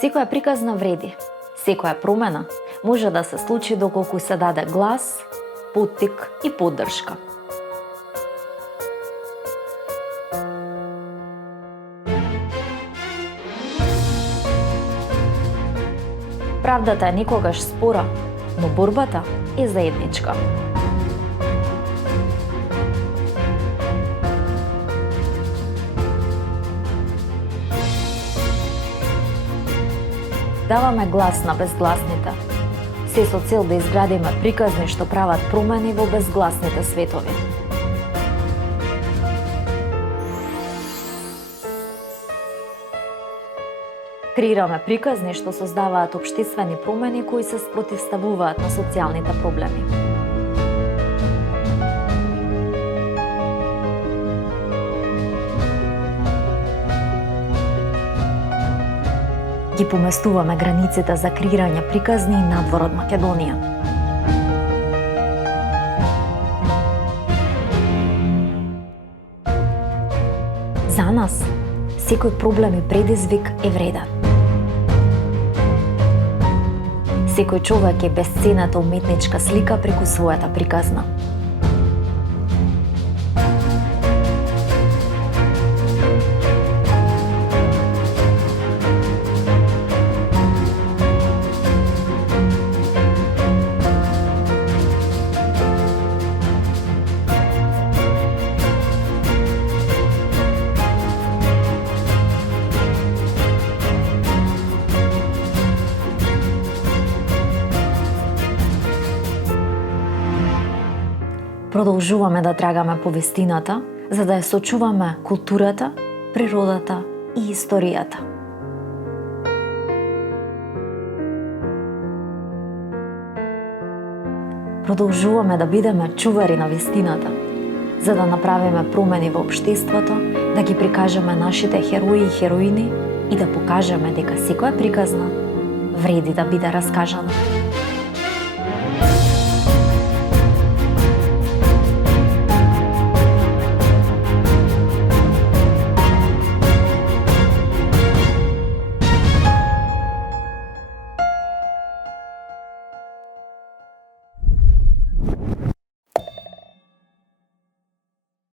Секоја приказна вреди, секоја промена може да се случи доколку се даде глас, поттик и поддршка. Правдата е никогаш спора, но борбата е заедничка. Даваме глас на безгласните, се со цел да изградиме приказни што прават промени во безгласните светови. Креираме приказни што создаваат општествени промени кои се спротивставуваат на социјалните проблеми. Ги поместуваме границите за креирање приказни надвор од Македонија. За нас, секој проблем и предизвик е вреден. Секој човек е бесценета уметничка слика преку својата приказна. Продолжуваме да трагаме по вистината, за да ја сочуваме културата, природата и историјата. Продолжуваме да бидеме чувари на вистината, за да направиме промени во општеството, да ги прикажеме нашите херои и хероини и да покажеме дека секоја приказна вреди да биде раскажана.